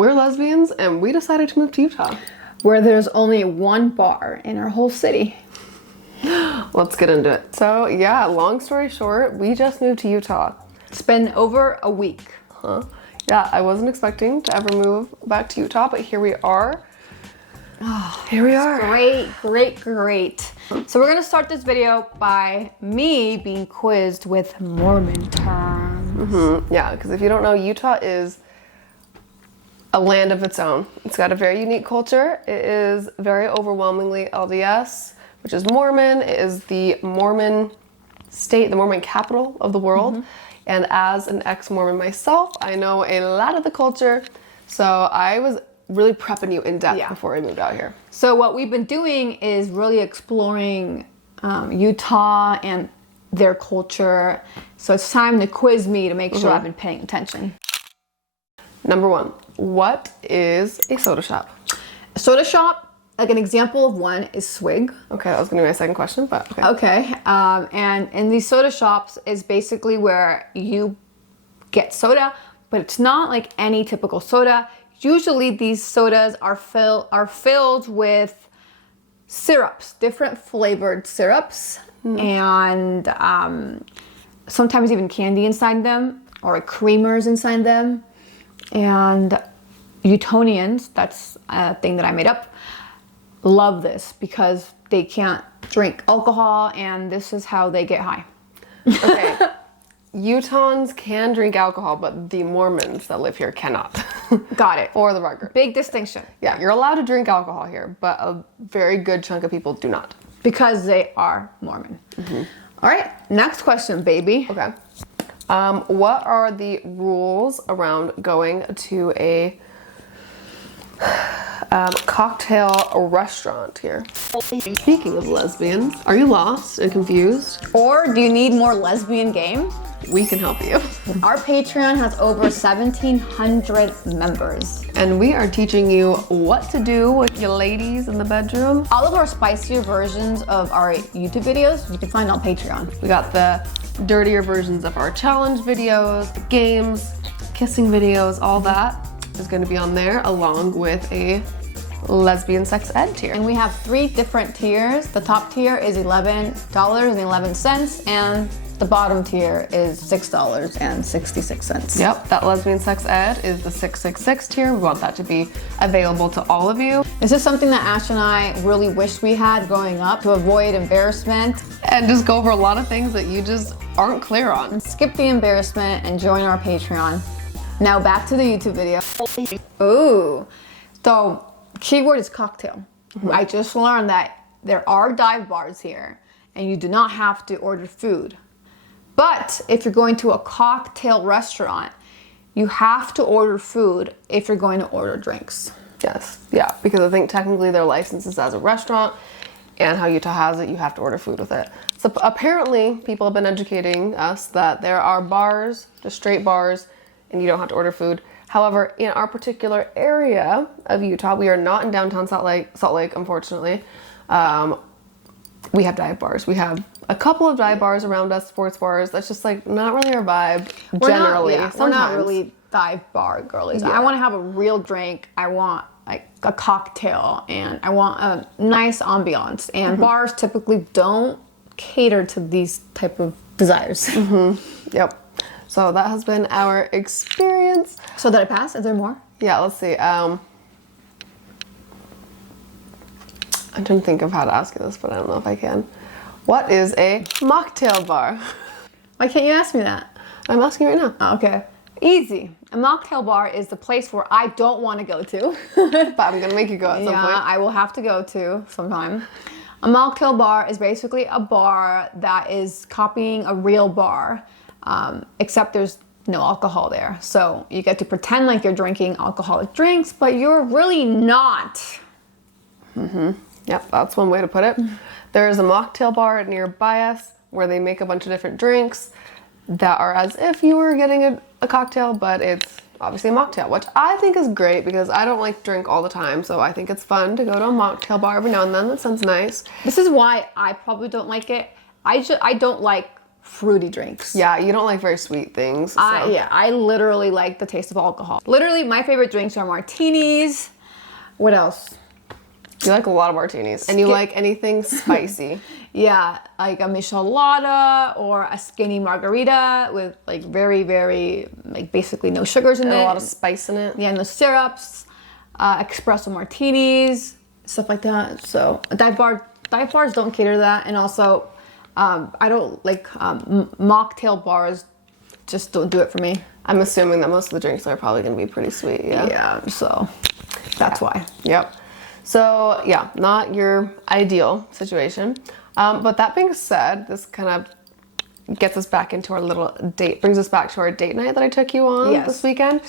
We're lesbians, and we decided to move to Utah. Where there's only one bar in our whole city. Let's get into it. So yeah, long story short, we just moved to Utah. It's been over a week. Huh? Yeah, I wasn't expecting to ever move back to Utah, but here we are. Oh, here we are. Great. So we're gonna start this video by me being quizzed with Mormon terms. Yeah, because if you don't know, Utah is a land of its own. It's got a very unique culture. It is very overwhelmingly LDS, which is Mormon. It is the Mormon state, the Mormon capital of the world. And as an ex-Mormon myself, I know a lot of the culture. So I was really prepping you in depth before I moved out here. So what we've been doing is really exploring Utah and their culture. So it's time to quiz me to make sure I've been paying attention. Number one, what is a soda shop? A soda shop, like an example of one, is Swig. Okay, that was gonna be my second question, but okay. Okay, and in these soda shops is basically where you get soda, but it's not like any typical soda. Usually these sodas are filled with syrups, different flavored syrups, and sometimes even candy inside them, or creamers inside them. And Utonians, that's a thing that I made up, love this because they can't drink alcohol and this is how they get high. Okay, Utahns can drink alcohol, but the Mormons that live here cannot. Got it. For the record. Big distinction. Yeah, you're allowed to drink alcohol here, but a very good chunk of people do not. Because they are Mormon. All right, next question, baby. Okay. What are the rules around going to a cocktail restaurant here? Speaking of lesbians, are you lost and confused? Or do you need more lesbian game? We can help you. Our Patreon has over 1,700 members. And we are teaching you what to do with your ladies in the bedroom. All of our spicier versions of our YouTube videos, you can find on Patreon. We got the dirtier versions of our challenge videos, the games, kissing videos, all that is going to be on there, along with a lesbian sex ed tier. And we have 3 different tiers. The top tier is $11.11, and the bottom tier is $6.66. Yep, that lesbian sex ed is the 666 tier. We want that to be available to all of you. This is something that Ash and I really wished we had growing up to avoid embarrassment. And just go over a lot of things that you just aren't clear on. Skip the embarrassment and join our Patreon. Now back to the YouTube video. Ooh, so keyword is cocktail. I just learned that there are dive bars here and you do not have to order food. But if you're going to a cocktail restaurant, you have to order food if you're going to order drinks. Yes, yeah, because I think technically their license is as a restaurant, and how Utah has it, you have to order food with it. So apparently people have been educating us that there are bars, just straight bars, and you don't have to order food. However, in our particular area of Utah, we are not in downtown Salt Lake, unfortunately. We have dive bars. We have a couple of dive bars around us, sports bars. That's just like not really our vibe, generally. We're not really dive bar girlies. Yeah. I want to have a real drink. I want like a cocktail and I want a nice ambiance. And bars typically don't cater to these type of desires. Yep. So that has been our experience. So did I pass? Is there more? Yeah, let's see. I'm trying to think of how to ask you this, but I don't know if I can. What is a mocktail bar? Why can't you ask me that? I'm asking right now. Oh, okay. Easy. A mocktail bar is the place where I don't want to go to. But I'm gonna make you go at some point. Yeah, I will have to go to sometime. A mocktail bar is basically a bar that is copying a real bar, except there's no alcohol there. So you get to pretend like you're drinking alcoholic drinks, but you're really not. Yep, that's one way to put it. There's a mocktail bar nearby us where they make a bunch of different drinks that are as if you were getting a cocktail, but it's obviously a mocktail, which I think is great because I don't like to drink all the time, so I think it's fun to go to a mocktail bar every now and then. That sounds nice. This is why I probably don't like it. I don't like fruity drinks. Yeah, you don't like very sweet things. So. I literally like the taste of alcohol. Literally, my favorite drinks are martinis. What else? You like a lot of martinis. And you like anything spicy. Yeah, like a michelada or a skinny margarita with like very, very, like basically no sugars in it. A lot of spice in it. Yeah, no syrups, espresso martinis, stuff like that. So dive bars don't cater to that. And also, I don't like mocktail bars. Just don't do it for me. I'm assuming that most of the drinks are probably going to be pretty sweet. Yeah. Yeah, so that's why. Yep. So yeah, not your ideal situation. But that being said, this kind of gets us back into our little date, brings us back to our date night that I took you on this weekend.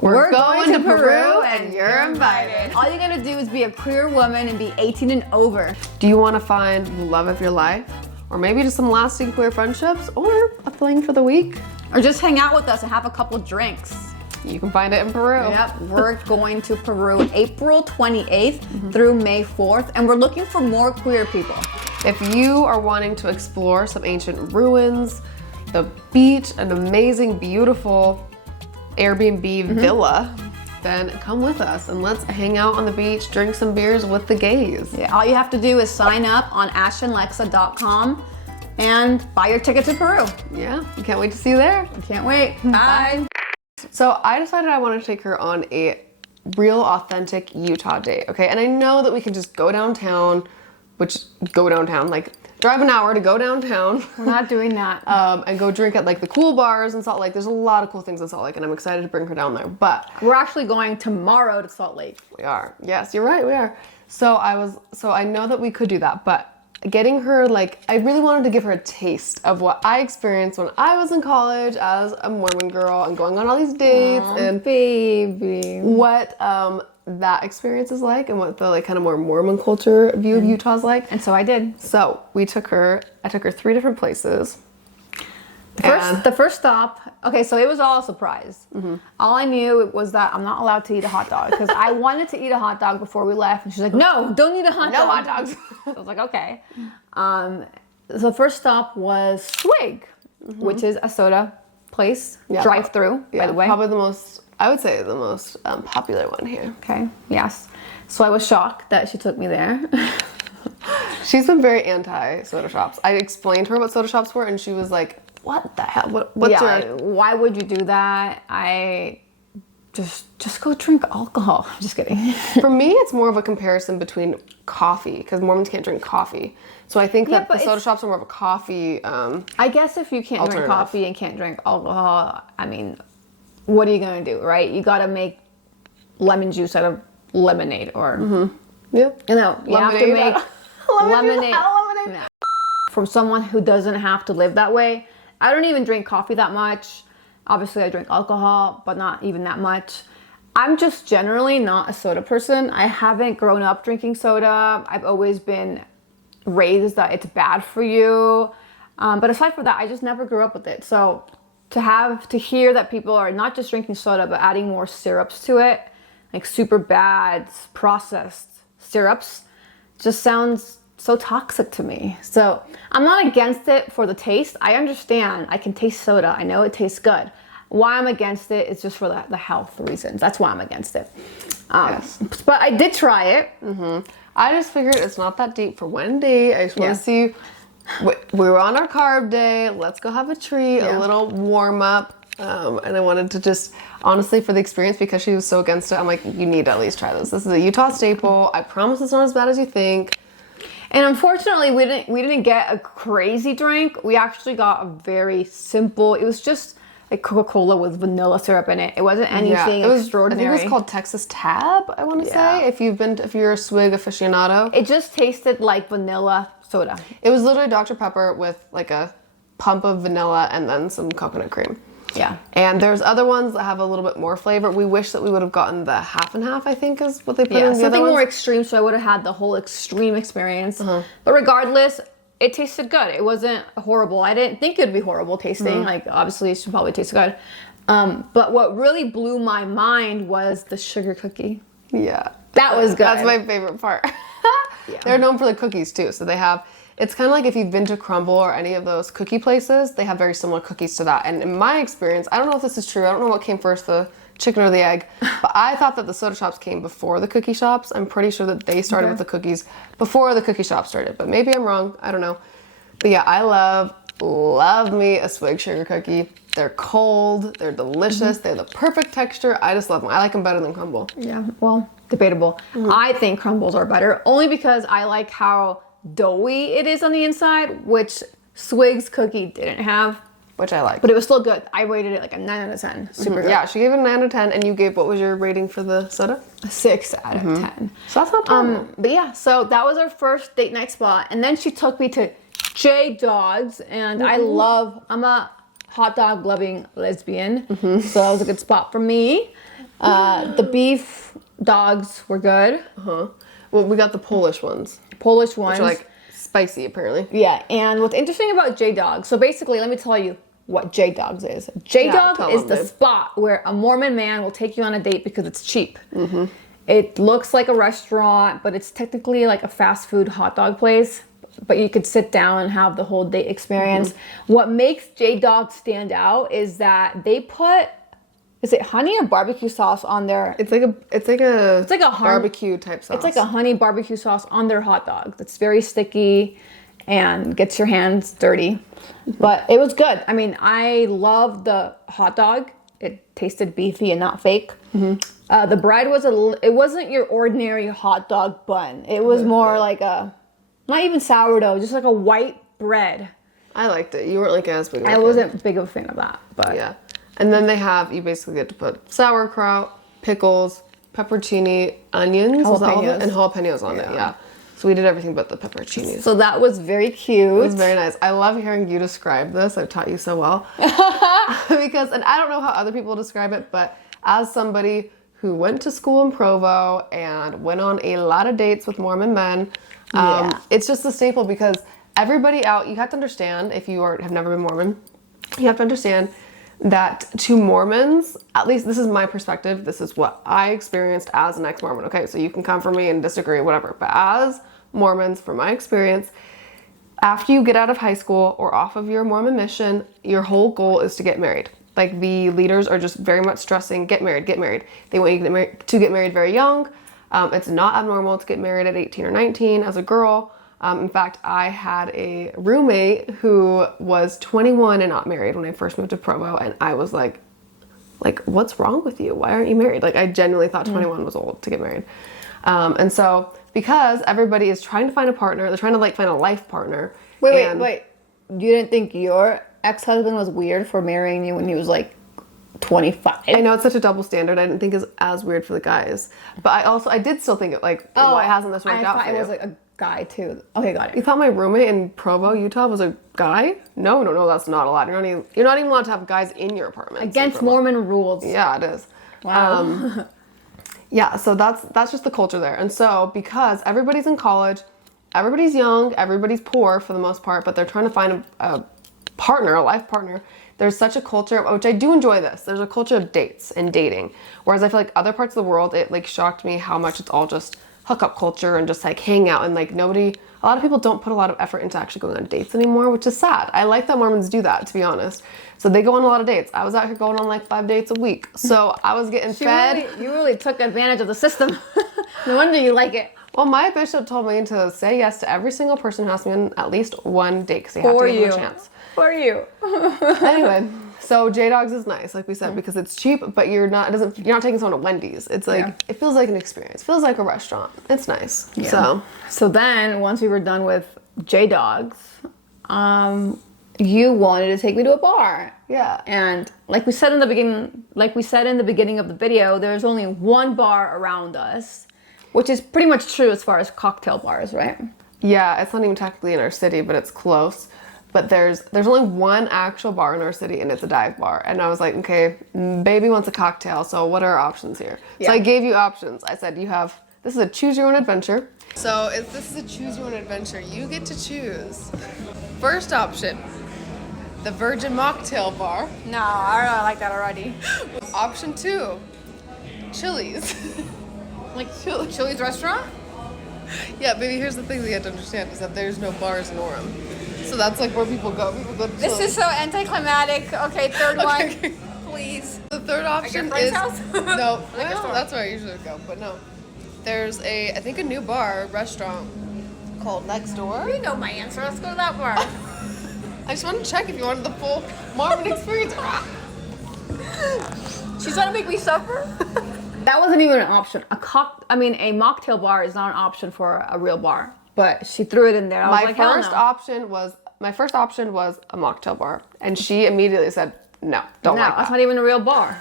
We're going to Peru and you're invited. All you gotta do is be a queer woman and be 18 and over. Do you want to find the love of your life? Or maybe just some lasting queer friendships? Or a fling for the week? Or just hang out with us and have a couple drinks. You can find it in Peru. Yep, we're going to Peru April 28th through May 4th, and we're looking for more queer people. If you are wanting to explore some ancient ruins, the beach, an amazing, beautiful Airbnb villa, then come with us and let's hang out on the beach, drink some beers with the gays. Yeah, all you have to do is sign up on ashandlexa.com and buy your ticket to Peru. Yeah, can't wait to see you there. Can't wait. Bye. So I decided I wanted to take her on a real authentic Utah date, okay? And I know that we can just go downtown, like drive an hour to go downtown. We're not doing that. And go drink at like the cool bars in Salt Lake. There's a lot of cool things in Salt Lake and I'm excited to bring her down there, but. We're actually going tomorrow to Salt Lake. We are, yes, you're right, we are. So I know that we could do that, but getting her, like, I really wanted to give her a taste of what I experienced when I was in college as a Mormon girl and going on all these dates and baby, what that experience is like and what the like kind of more Mormon culture view of Utah is like. And so I did. So I took her 3 different places. The first stop, okay, so it was all a surprise. All I knew was that I'm not allowed to eat a hot dog because I wanted to eat a hot dog before we left. And she's like, no, don't eat a hot dog. No hot dogs. I was like, okay. The first stop was Swig, which is a soda place, drive-through, by the way. Probably I would say the most popular one here. Okay, yes. So I was shocked that she took me there. She's been very anti-soda shops. I explained to her what soda shops were and she was like, what the hell? Why would you do that? I just go drink alcohol. I'm just kidding. For me, it's more of a comparison between coffee because Mormons can't drink coffee. So I think that the soda shops are more of a coffee. I guess if you can't drink coffee and can't drink alcohol, I mean, what are you gonna do, right? You gotta make lemon juice out of lemonade, or yeah, you have to make lemonade. Lemonade. From someone who doesn't have to live that way. I don't even drink coffee that much. Obviously, I drink alcohol, but not even that much. I'm just generally not a soda person. I haven't grown up drinking soda. I've always been raised that it's bad for you. But aside from that, I just never grew up with it. So to hear that people are not just drinking soda, but adding more syrups to it, like super bad processed syrups, just sounds so toxic to me. So I'm not against it for the taste. I understand. I can taste soda. I know it tastes good. Why I'm against it is just for the health reasons. That's why I'm against it. Yes. But I did try it. I just figured it's not that deep for one day. I just want to see. We were on our carb day. Let's go have a treat, a little warm up. And I wanted to just, honestly, for the experience, because she was so against it, I'm like, you need to at least try this. This is a Utah staple. I promise it's not as bad as you think. And unfortunately, we didn't get a crazy drink. We actually got a very simple. It was just like Coca-Cola with vanilla syrup in it. It wasn't anything extraordinary. I think it was called Texas Tab, I want to say, if you're a Swig aficionado. It just tasted like vanilla soda. It was literally Dr. Pepper with like a pump of vanilla and then some coconut cream. Yeah. And there's other ones that have a little bit more flavor. We wish that we would have gotten the half and half, I think is what they put in the other something ones. more extreme, so I would have had the whole extreme experience. But regardless, it tasted good. It wasn't horrible. I didn't think it would be horrible tasting. Like, obviously, it should probably taste good. But what really blew my mind was the sugar cookie. Yeah. That was good. That's my favorite part. They're known for the cookies, too. So they have It's kind of like if you've been to Crumble or any of those cookie places, they have very similar cookies to that. And in my experience, I don't know if this is true. I don't know what came first, the chicken or the egg, but I thought that the soda shops came before the cookie shops. I'm pretty sure that they started with the cookies before the cookie shop started, but maybe I'm wrong. I don't know. But yeah, I love me a Swig sugar cookie. They're cold, they're delicious, they have the perfect texture. I just love them. I like them better than Crumble. Yeah, well, debatable. I think crumbles are better only because I like how doughy it is on the inside, which Swig's cookie didn't have. Which I like. But it was still good. I rated it like a 9 out of 10. Super good. Yeah, she gave it a 9 out of 10, and you gave, what was your rating for the soda? A 6 out of 10. So that's not terrible. But yeah, so that was our first date night spot. And then she took me to J Dog's, and I'm a hot dog loving lesbian. So that was a good spot for me. The beef dogs were good. Well, we got the Polish ones. Polish ones. Which are like spicy, apparently. Yeah, and what's interesting about J Dog, so basically, let me tell you what J Dogs is. J Dog is the spot where a Mormon man will take you on a date because it's cheap. It looks like a restaurant, but it's technically like a fast food hot dog place. But you could sit down and have the whole date experience. What makes J Dog stand out is that they put, is it honey or barbecue sauce on their? It's like a barbecue type sauce. It's like a honey barbecue sauce on their hot dogs. It's very sticky and gets your hands dirty. But it was good. I mean, I loved the hot dog. It tasted beefy and not fake. The bread was it wasn't your ordinary hot dog bun. It was more like a, not even sourdough, just like a white bread. I liked it. You weren't like as big of a I fan. wasn't big of a fan of that, but yeah. And then you basically get to put sauerkraut, pickles, pepperoni, onions, was that all of it? And jalapenos on it, yeah. So we did everything but the pepperoncinis. So that was very cute. It was very nice. I love hearing you describe this. I've taught you so well. Because, and I don't know how other people describe it, but as somebody who went to school in Provo and went on a lot of dates with Mormon men, it's just a staple because everybody out, you have to understand, if you have never been Mormon, you have to understand that to Mormons, at least this is my perspective, this is what I experienced as an ex-Mormon. Okay, so you can come for me and disagree, whatever. But as Mormons, from my experience, after you get out of high school or off of your Mormon mission, your whole goal is to get married. Like the leaders are just very much stressing, get married, get married. They want you to get married very young. It's not abnormal to get married at 18 or 19 as a girl. In fact, I had a roommate who was 21 and not married when I first moved to Provo, and I was like, what's wrong with you? Why aren't you married? Like, I genuinely thought 21 was old to get married. And so, because everybody is trying to find a partner, they're trying to like find a life partner. Wait. You didn't think your ex-husband was weird for marrying you when he was like 25? I know it's such a double standard. I didn't think it was as weird for the guys, but I did still think it like, why hasn't this worked out for you? I thought it was like a guy too. Okay, got it. You thought my roommate in Provo, Utah was a guy? No, that's not allowed. You're not even allowed to have guys in your apartment. Against Mormon rules. Yeah, it is. Wow. Yeah, so that's just the culture there. And so because everybody's in college, everybody's young, everybody's poor for the most part, but they're trying to find a partner, a life partner. There's such a culture, which I do enjoy this. There's a culture of dates and dating. Whereas I feel like other parts of the world, it like shocked me how much it's all just hookup culture and just like hang out and like a lot of people don't put a lot of effort into actually going on dates anymore, which is sad. I like that Mormons do that, to be honest. So they go on a lot of dates. I was out here going on like 5 dates a week. So I was getting fed. You really took advantage of the system. No wonder you like it. Well, my bishop told me to say yes to every single person who asked me on at least one date because they have to give them a chance. For you. Anyway, so J Dogs is nice, like we said, because it's cheap, but you're not taking someone to Wendy's. It's like it feels like an experience. It feels like a restaurant. It's nice. Yeah. So then once we were done with J Dogs, you wanted to take me to a bar. Yeah. And like we said in the beginning of the video, there's only one bar around us, which is pretty much true as far as cocktail bars, right? Yeah, it's not even technically in our city, but it's close. But there's only one actual bar in our city, and it's a dive bar. And I was like, okay, baby wants a cocktail, so what are our options here? Yeah. So I gave you options. I said, this is a choose your own adventure. So if this is a choose your own adventure, you get to choose. First option, the Virgin Mocktail Bar. No, I don't like that already. Option 2, Chili's. Like Chili's restaurant? Yeah, baby, here's the thing that you have to understand is that there's no bars in Orem. So that's like where people go. People go to This Chili's. is so anticlimactic. Okay, third one. Okay. Please. The third option friend's is house? no, Liquor well, store. that's where I usually go, but no. There's I think a new restaurant called Next Door. You know my answer. Let's go to that bar. I just wanted to check if you wanted the full Mormon experience. She's trying to make me suffer. That wasn't even an option. A mocktail bar is not an option for a real bar. But she threw it in there. I was like, hell no. My first option was a mocktail bar, and she immediately said, "No, don't No, like that's that." not even a real bar.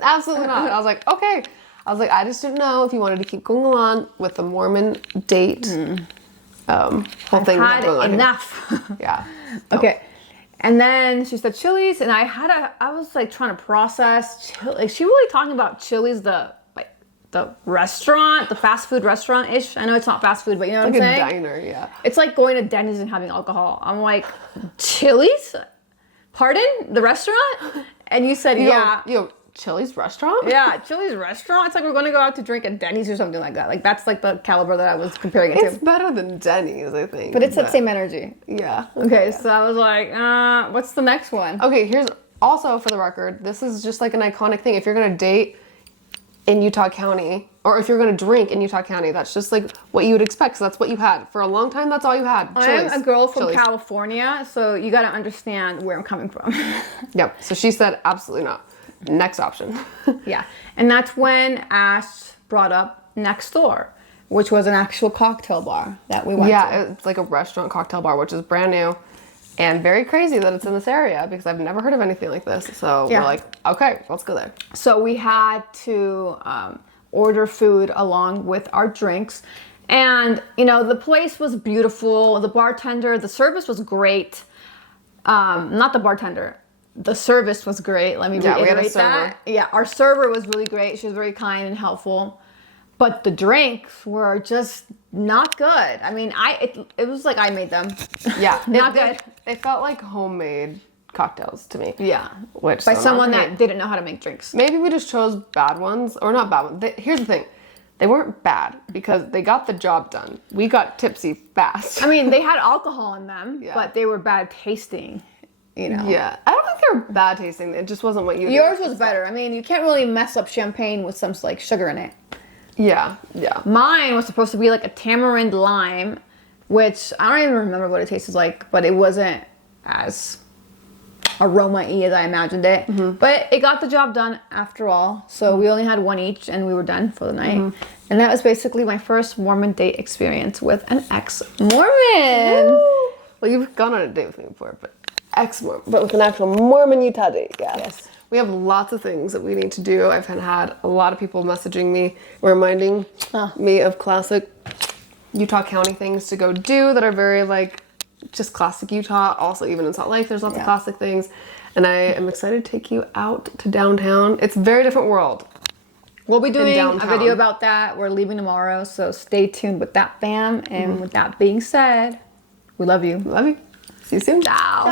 Absolutely not. I was like, okay. I was like, I just didn't know if you wanted to keep going on with the Mormon date. Whole thing Had going on here. enough. Yeah. Okay. And then she said Chili's, and I was like trying to process. Is she really talking about Chili's, the restaurant, the fast food restaurant-ish? I know it's not fast food, but you know what I'm saying? Like a diner, yeah. It's like going to Denny's and having alcohol. I'm like, Chili's? Pardon? The restaurant? And you said, yeah. Chili's restaurant? Yeah, Chili's restaurant. It's like we're going to go out to drink at Denny's or something like that. Like that's like the caliber that I was comparing it It's to. better than Denny's, I think. But it's that same energy. Yeah. Okay, so I was like, what's the next one? Okay, here's also for the record, this is just like an iconic thing. If you're going to date in Utah County, or if you're going to drink in Utah County, that's just like what you would expect. So that's what you had. For a long time, that's all you had. I'm a girl from Chili's. California, so you got to understand where I'm coming from. Yep. So she said, absolutely not. Next option. Yeah. And that's when Ash brought up Next Door, which was an actual cocktail bar that we went to. Yeah, it's like a restaurant cocktail bar, which is brand new and very crazy that it's in this area because I've never heard of anything like this. So Yeah. we're like, okay, let's go there. So we had to order food along with our drinks. And, the place was beautiful. The bartender, the service was great. Not the bartender. The service was great. Let me reiterate we had a server. that. Yeah, our server was really great. She was very kind and helpful. But the drinks were just not good. I mean, it was like I made them. Yeah. Not good. They felt like homemade cocktails to me. Yeah. Which By so someone not that great. didn't know how to make drinks. Maybe we just chose bad ones, or not bad ones. Here's the thing. They weren't bad because they got the job done. We got tipsy fast. I mean, they had alcohol in them, Yeah. but they were bad tasting. Yeah. I don't think they were bad tasting. It just wasn't what you Yours was better. I mean, you can't really mess up champagne with some like sugar in it. Yeah. Yeah. Mine was supposed to be like a tamarind lime, which I don't even remember what it tasted like, but it wasn't as aroma-y as I imagined it. Mm-hmm. But it got the job done after all. So we only had one each and we were done for the night. Mm-hmm. And that was basically my first Mormon date experience with an ex-Mormon. Well, you've gone on a date with me before, but ex-Mormon, but with an actual Mormon Utah date. Yeah. Yes. We have lots of things that we need to do. I've had a lot of people messaging me, reminding me of classic Utah County things to go do that are very like just classic Utah. Also, even in Salt Lake, there's lots of classic things. And I am excited to take you out to downtown. It's a very different world. We'll be doing a downtown. video about that. We're leaving tomorrow, so stay tuned with that, fam. And with that being said, we love you. Love you. See you soon. Ciao.